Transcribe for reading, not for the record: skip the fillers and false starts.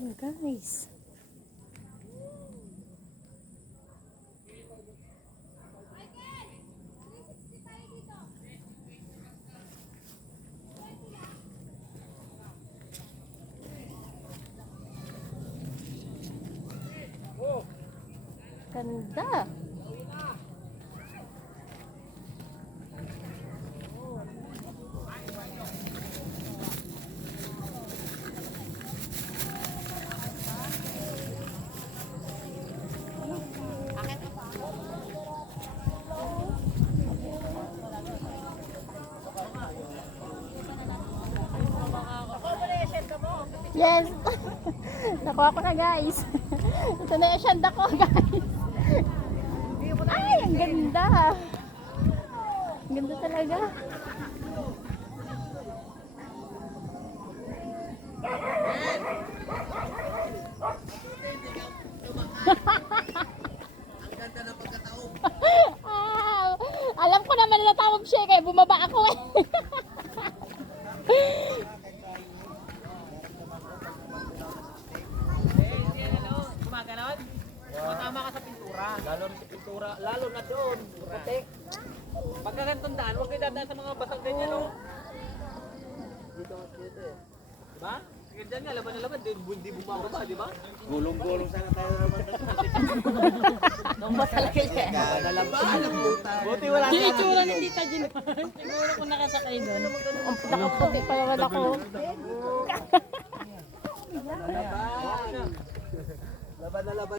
Ayan, guys. Ganda. Yes. Nakuha ko na, guys. Ito na yung shanda ko, guys. Ay, ang ganda. Ang ganda talaga. Alam ko naman natawag siya kaya bumaba ako eh. Gumaganon? Tama ka sa pintura. Lalo na sa pintura. Lalo na doon. Putik. Pagka ganitong daan, huwag kayo dadaan sa mga basang ganyan, no? Dito eh. Diba? Ganyan nga, laban na laban. Hindi bumababa, di ba? Gulong-gulong sana tayo naman. Lumba talaga siya. Laban na laban. Buti wala Yung itsura ni Tita Jin. Siguro kung nakasakay doon. Ang nakaputi pa naman ako. Laban na laban.